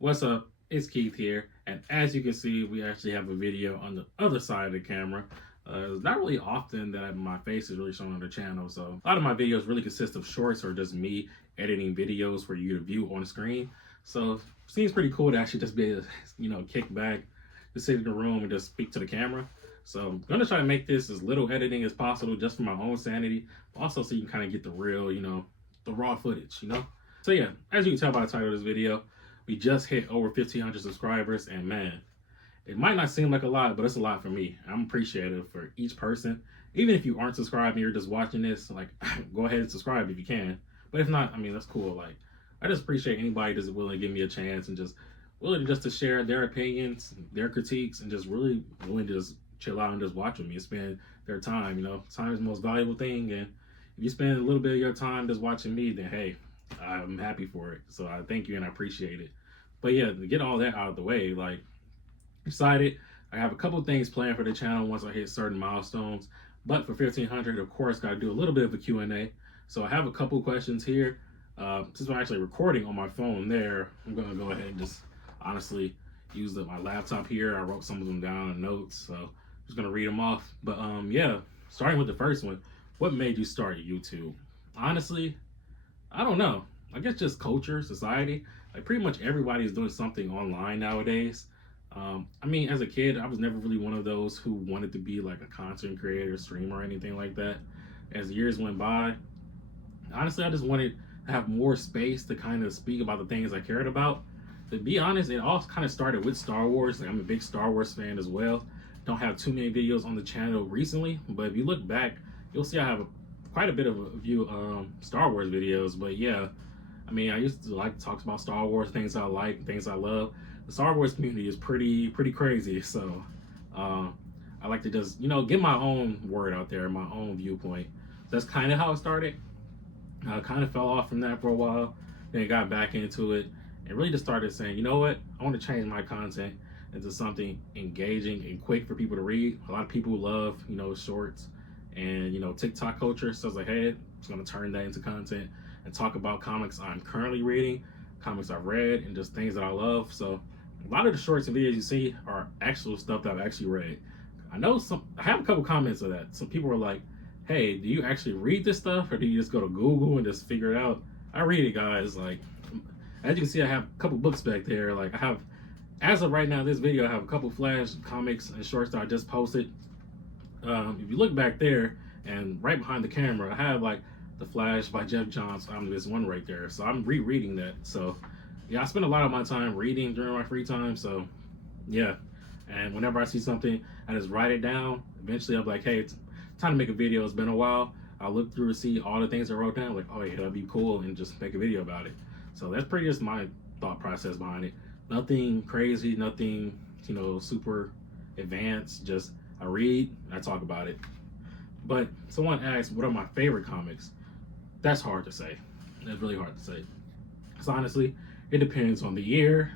What's up? It's Keith here, and as you can see, we actually have a video on the other side of the camera. It's not really often that my face is really shown on the channel, so a lot of my videos really consist of shorts or just me editing videos for you to view on the screen. So it seems pretty cool to actually just be able to, kick back, just sit in the room and just speak to the camera. So I'm gonna try to make this as little editing as possible, just for my own sanity, but also so you can kind of get the real, the raw footage. So yeah, as you can tell by the title of this video, we just hit over 1,500 subscribers, and man, it might not seem like a lot, but it's a lot for me. I'm appreciative for each person. Even if you aren't subscribed and you're just watching this, like, go ahead and subscribe if you can. But if not, I mean, that's cool. Like, I just appreciate anybody that's willing to give me a chance and just willing just to share their opinions, their critiques, and just really willing to just chill out and just watch with me and spend their time. Time is the most valuable thing, and if you spend a little bit of your time just watching me, then hey, I'm happy for it. So I thank you and I appreciate it. But yeah, to get all that out of the way, like, excited. I have a couple things planned for the channel once I hit certain milestones. But for 1,500, of course, got to do a little bit of a Q&A. So I have a couple questions here. Since I'm actually recording on my phone there, I'm going to go ahead and just honestly use my laptop here. I wrote some of them down in notes, so I'm just going to read them off. But yeah, starting with the first one, what made you start YouTube? Honestly, I don't know. I guess just culture, society. Like pretty much everybody's doing something online nowadays. I mean, as a kid, I was never really one of those who wanted to be like a content creator, streamer, or anything like that. As years went by, honestly, I just wanted to have more space to kind of speak about the things I cared about. To be honest, it all kind of started with Star Wars. Like I'm a big Star Wars fan as well. Don't have too many videos on the channel recently, but if you look back, you'll see I have quite a bit of a few Star Wars videos. But yeah, I mean, I used to like to talk about Star Wars, things I like, things I love. The Star Wars community is pretty crazy, so I like to just get my own word out there, my own viewpoint. So that's kind of how it started. I kind of fell off from that for a while, then got back into it, and really just started saying, you know what, I want to change my content into something engaging and quick for people to read. A lot of people love shorts and TikTok culture, so I was like, hey, I'm just gonna turn that into content and talk about comics I'm currently reading, comics I've read, and just things that I love. So a lot of the shorts and videos you see are actual stuff that I've actually read. I have a couple comments of that. Some people were like, hey, do you actually read this stuff or do you just go to Google and just figure it out? I read it, guys. Like, as you can see, I have a couple books back there. Like, I have, as of right now, this video, I have a couple Flash comics and shorts that I just posted. If you look back there and right behind the camera, I have like The Flash by Jeff Johns. This one right there. So I'm rereading that. So yeah, I spend a lot of my time reading during my free time. So yeah, and whenever I see something, I just write it down. Eventually, I'm like, hey, it's time to make a video. It's been a while. I'll look through and see all the things I wrote down. Like, oh yeah, that'd be cool, and just make a video about it. So that's pretty just my thought process behind it. Nothing crazy, nothing super advanced. Just I read, I talk about it. But someone asked, what are my favorite comics? That's hard to say. That's really hard to say. Because honestly, it depends on the year,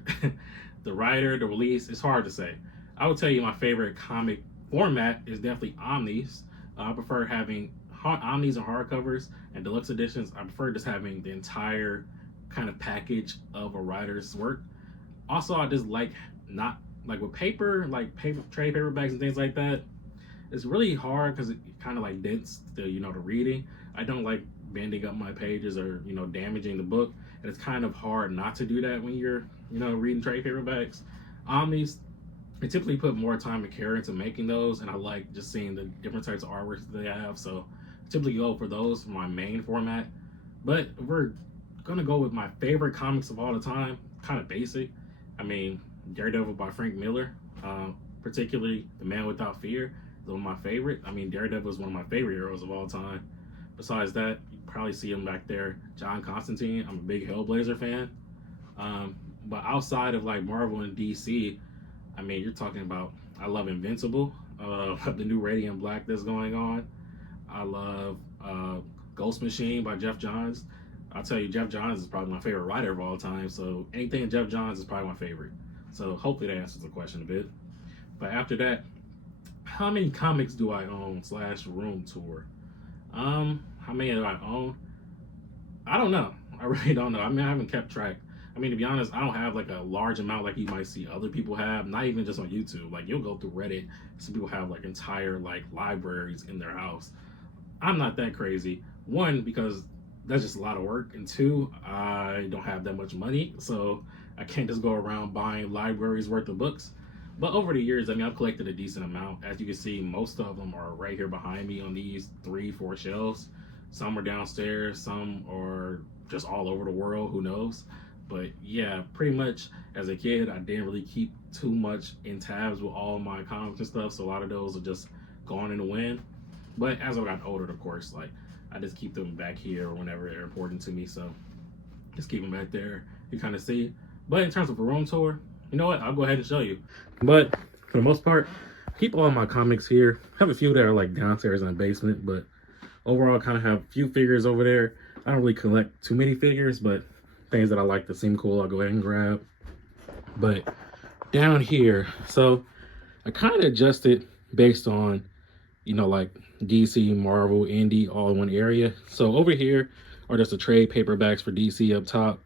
the writer, the release. It's hard to say. I would tell you my favorite comic format is definitely omnis. I prefer having omnis and hardcovers and deluxe editions. I prefer just having the entire kind of package of a writer's work. Also, I just like not like with paper, like trade paperbacks and things like that. It's really hard because it kind of like dents the the reading. I don't like bending up my pages or damaging the book, and it's kind of hard not to do that when you're reading trade paperbacks. Omnis, I typically put more time and care into making those, and I like just seeing the different types of artworks that they have. So I typically go for those for my main format. But if we're gonna go with my favorite comics of all the time, kind of basic. I mean, Daredevil by Frank Miller, particularly The Man Without Fear, is one of my favorite. I mean, Daredevil is one of my favorite heroes of all time. Besides that, you probably see him back there, John Constantine. I'm a big Hellblazer fan. But outside of like Marvel and DC, I mean, you're talking about, I love Invincible, the new Radiant Black that's going on. I love Ghost Machine by Jeff Johns. I'll tell you, Jeff Johns is probably my favorite writer of all time. So anything Jeff Johns is probably my favorite. So hopefully that answers the question a bit. But after that, how many comics do I own / room tour? How many do I own? I don't know. I really don't know. I mean, I haven't kept track. I mean, to be honest, I don't have like a large amount like you might see other people have, not even just on YouTube. Like you'll go through Reddit, some people have like entire like libraries in their house. I'm not that crazy. One, because that's just a lot of work, and two, I don't have that much money, so I can't just go around buying libraries worth of books. But over the years, I mean, I've collected a decent amount. As you can see, most of them are right here behind me on these 3, 4 shelves. Some are downstairs, some are just all over the world, who knows. But yeah, pretty much as a kid, I didn't really keep too much in tabs with all my comics and stuff, so a lot of those are just gone in the wind. But as I got older, of course, like I just keep them back here whenever they're important to me. So just keep them back there. You kind of see. But in terms of a room tour, you know what? I'll go ahead and show you. But for the most part, I keep all my comics here. I have a few that are like downstairs in the basement, but overall, I kind of have a few figures over there. I don't really collect too many figures, but things that I like that seem cool, I'll go ahead and grab. But down here, so I kind of adjusted based on, you know, like DC, Marvel, Indie, all in one area. So over here are just the trade paperbacks for DC up top.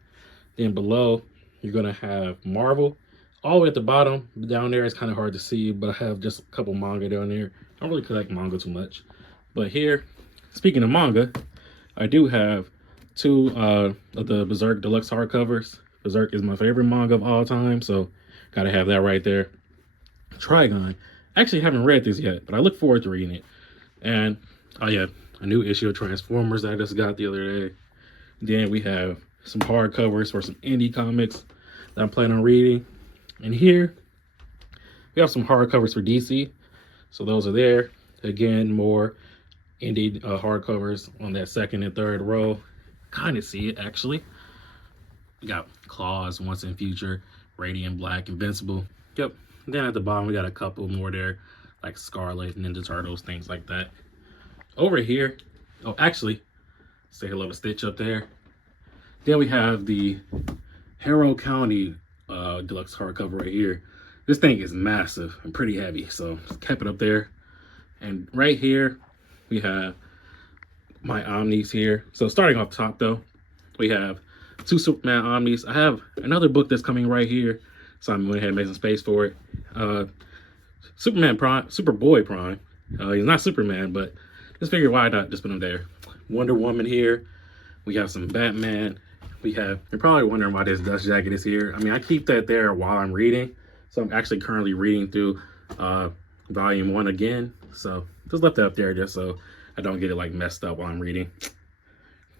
Then below, you're gonna have Marvel. All the way at the bottom, down there, it's kind of hard to see, but I have just a couple manga down there. I don't really collect manga too much. But here, speaking of manga, I do have two of the Berserk Deluxe hardcovers. Berserk is my favorite manga of all time, so gotta have that right there. Trigon. Actually haven't read this yet, but I look forward to reading it. And oh yeah, a new issue of Transformers that I just got the other day. Then we have some hardcovers for some indie comics that I'm planning on reading. And here we have some hardcovers for DC. So those are there. Again, more indie hardcovers on that second and third row. Kind of see it actually. We got Claws, Once and Future, Radiant Black, Invincible. Yep. Then at the bottom, we got a couple more there, like Scarlet, Ninja Turtles, things like that. Over here, oh, actually, say hello to Stitch up there. Then we have the Harrow County deluxe hardcover right here. This thing is massive and pretty heavy, so just kept it up there. And right here, we have my Omnis here. So starting off top though, we have 2 Superman Omnis. I have another book that's coming right here, so I'm going ahead and make some space for it. Superman Prime, Superboy Prime. He's not Superman, but just figured why not just put him there. Wonder Woman here. We have some Batman. You're probably wondering why this dust jacket is here. I mean, I keep that there while I'm reading. So I'm actually currently reading through volume 1 again. So just left that up there just so I don't get it like messed up while I'm reading.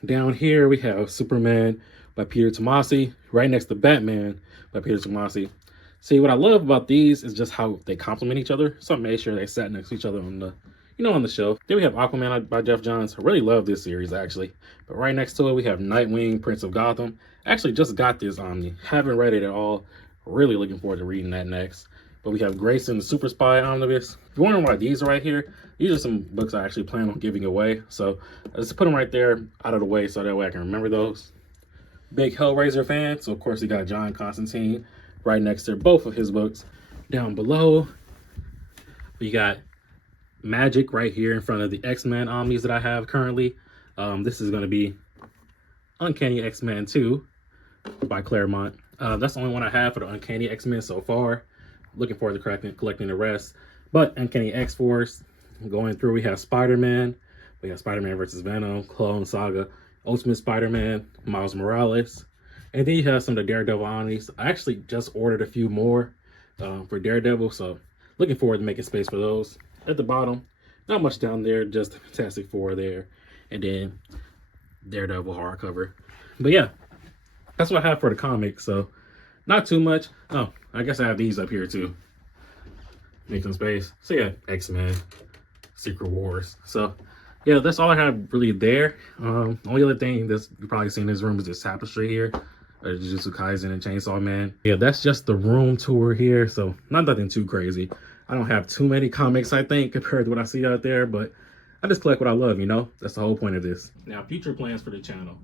Down here we have Superman by Peter Tomasi, right next to Batman by Peter Tomasi. See, what I love about these is just how they complement each other. So I made sure they sat next to each other on the, on the shelf. Then we have Aquaman by Jeff Johns. I really love this series actually. But right next to it we have Nightwing, Prince of Gotham. I actually just got this Omni. Haven't read it at all. Really looking forward to reading that next. But we have Grayson, the Super Spy Omnibus. If you're wondering why these are right here, these are some books I actually plan on giving away. So I just put them right there out of the way so that way I can remember those. Big Hellraiser fan, so of course we got John Constantine right next to both of his books. Down below, we got Magic right here in front of the X-Men Omnis that I have currently. This is going to be Uncanny X-Men 2 by Claremont. That's the only one I have for the Uncanny X-Men so far. Looking forward to collecting the rest. But Uncanny X-Force, going through, we have Spider-Man. We have Spider-Man versus Venom, Clone Saga, Ultimate Spider-Man, Miles Morales. And then you have some of the Daredevil Omnis. I actually just ordered a few more for Daredevil, so looking forward to making space for those. At the bottom, not much down there, just Fantastic Four there. And then Daredevil hardcover. But yeah, that's what I have for the comics, so not too much. Oh, I guess I have these up here too. Make some space. So yeah, X-Men, Secret Wars. So yeah, that's all I have really there. Only other thing that's you probably seen in this room is this tapestry here. Jujutsu Kaisen and Chainsaw Man. Yeah, that's just the room tour here. So not nothing too crazy. I don't have too many comics, I think, compared to what I see out there, but I just collect what I love, you know? That's the whole point of this. Now, future plans for the channel.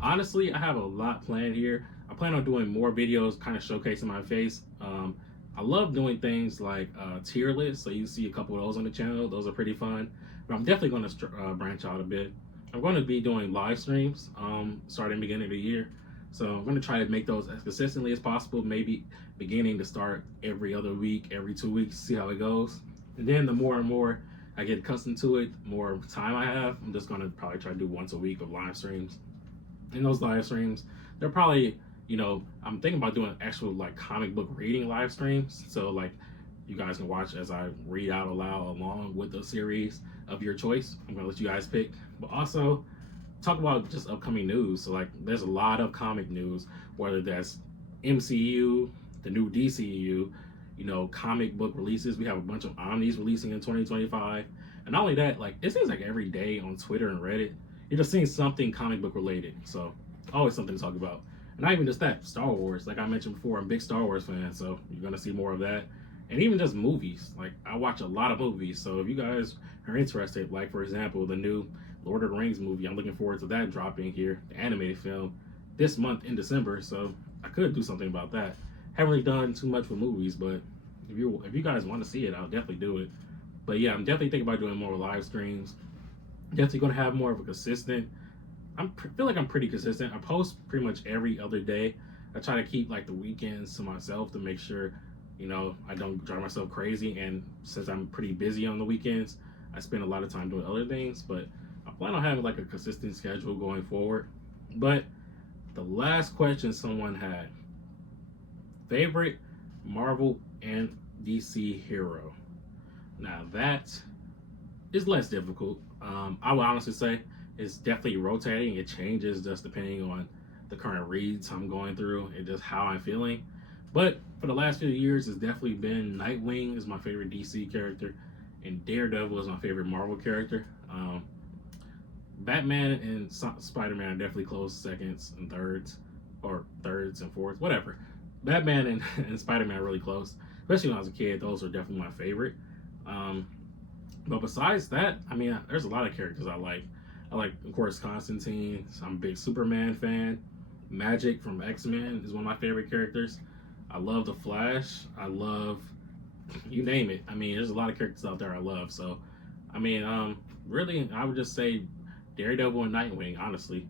Honestly, I have a lot planned here. I plan on doing more videos kind of showcasing my face. I love doing things like tier lists, so you see a couple of those on the channel. Those are pretty fun. But I'm definitely going to branch out a bit. I'm going to be doing live streams starting beginning of the year. So I'm going to try to make those as consistently as possible, maybe beginning to start every other week, every 2 weeks, see how it goes. And then the more and more I get accustomed to it, the more time I have, I'm just going to probably try to do once a week of live streams. In those live streams, they're probably, I'm thinking about doing actual like comic book reading live streams. So like you guys can watch as I read out aloud along with the series of your choice. I'm going to let you guys pick. But also, talk about just upcoming news. So like there's a lot of comic news, whether that's MCU, the new DCU, comic book releases. We have a bunch of Omnis releasing in 2025. And not only that, like it seems like every day on Twitter and Reddit, you're just seeing something comic book related. So always something to talk about. And not even just that, Star Wars. Like I mentioned before, I'm a big Star Wars fan, so you're gonna see more of that. And even just movies. Like I watch a lot of movies. So if you guys are interested, like for example, the new Lord of the Rings movie, I'm looking forward to that dropping here, the animated film, this month in December. So I could do something about that. Haven't really done too much with movies, but if you guys want to see it, I'll definitely do it. But yeah, I'm definitely thinking about doing more live streams. Definitely gonna have more of a consistent. Feel like I'm pretty consistent. I post pretty much every other day. I try to keep like the weekends to myself to make sure, I don't drive myself crazy. And since I'm pretty busy on the weekends, I spend a lot of time doing other things. But I plan on having like a consistent schedule going forward. But the last question someone had: favorite Marvel and DC hero. Now that is less difficult. I would honestly say it's definitely rotating. It changes just depending on the current reads I'm going through and just how I'm feeling. But for the last few years, it's definitely been Nightwing is my favorite DC character, and Daredevil is my favorite Marvel character. Batman and Spider-Man are definitely close seconds and thirds, or thirds and fourths, whatever. Batman and Spider-Man are really close, especially when I was a kid. Those are definitely my favorite. But besides that, I mean, there's a lot of characters I like. I like, of course, Constantine. I'm a big Superman fan. Magic from X-Men is one of my favorite characters. I love The Flash. I love, you name it. I mean, there's a lot of characters out there I love. So, I mean, really, I would just say Daredevil and Nightwing, honestly.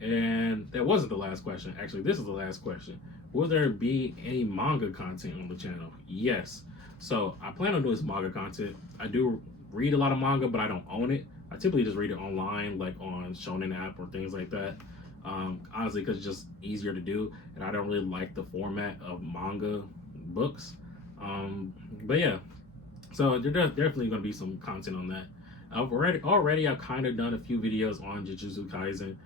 And that wasn't the last question. Actually, this is the last question. Will there be any manga content on the channel? Yes. So I plan on doing some manga content. I do read a lot of manga, but I don't own it. I typically just read it online, like on Shonen app or things like that. Honestly, because it's just easier to do, and I don't really like the format of manga books. But yeah, so there's definitely going to be some content on that. I've kind of done a few videos on Jujutsu Kaisen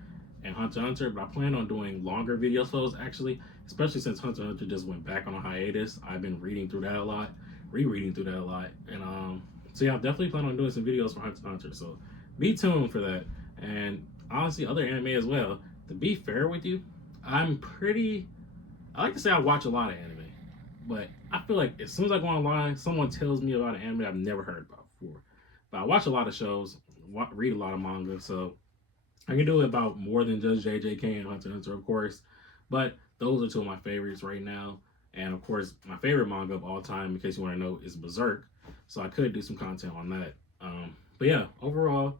and Hunter x Hunter, but I plan on doing longer video shows actually, especially since Hunter x Hunter just went back on a hiatus. I've been reading through that a lot, rereading through that a lot, and so yeah, I definitely plan on doing some videos for Hunter x Hunter. So be tuned for that, and honestly, other anime as well. To be fair with you, I like to say I watch a lot of anime, but I feel like as soon as I go online, someone tells me about an anime I've never heard about before. But I watch a lot of shows, read a lot of manga, so I can do it about more than just JJK and Hunter x Hunter, of course. But those are two of my favorites right now. And of course, my favorite manga of all time, in case you want to know, is Berserk. So I could do some content on that. But yeah, overall,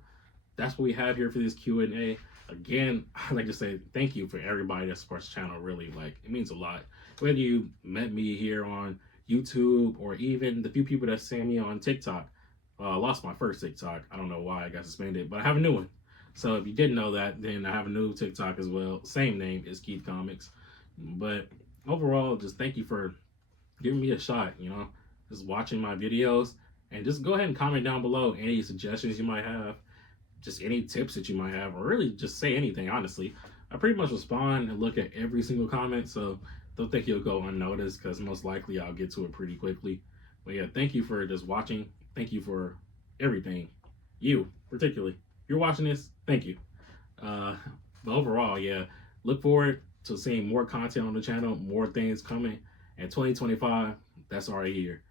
that's what we have here for this Q&A. Again, I'd like to say thank you for everybody that supports the channel. Really, like, it means a lot. Whether you met me here on YouTube or even the few people that see me on TikTok. I lost my first TikTok. I don't know why I got suspended, but I have a new one. So if you didn't know that, then I have a new TikTok as well. Same name is Keith Comics. But overall, just thank you for giving me a shot, just watching my videos. And just go ahead and comment down below any suggestions you might have, just any tips that you might have, or really just say anything, honestly. I pretty much respond and look at every single comment, so don't think you'll go unnoticed, because most likely I'll get to it pretty quickly. But yeah, thank you for just watching. Thank you for everything. You, particularly. If you're watching this, thank you. But overall, yeah, look forward to seeing more content on the channel, more things coming. And 2025, that's already here.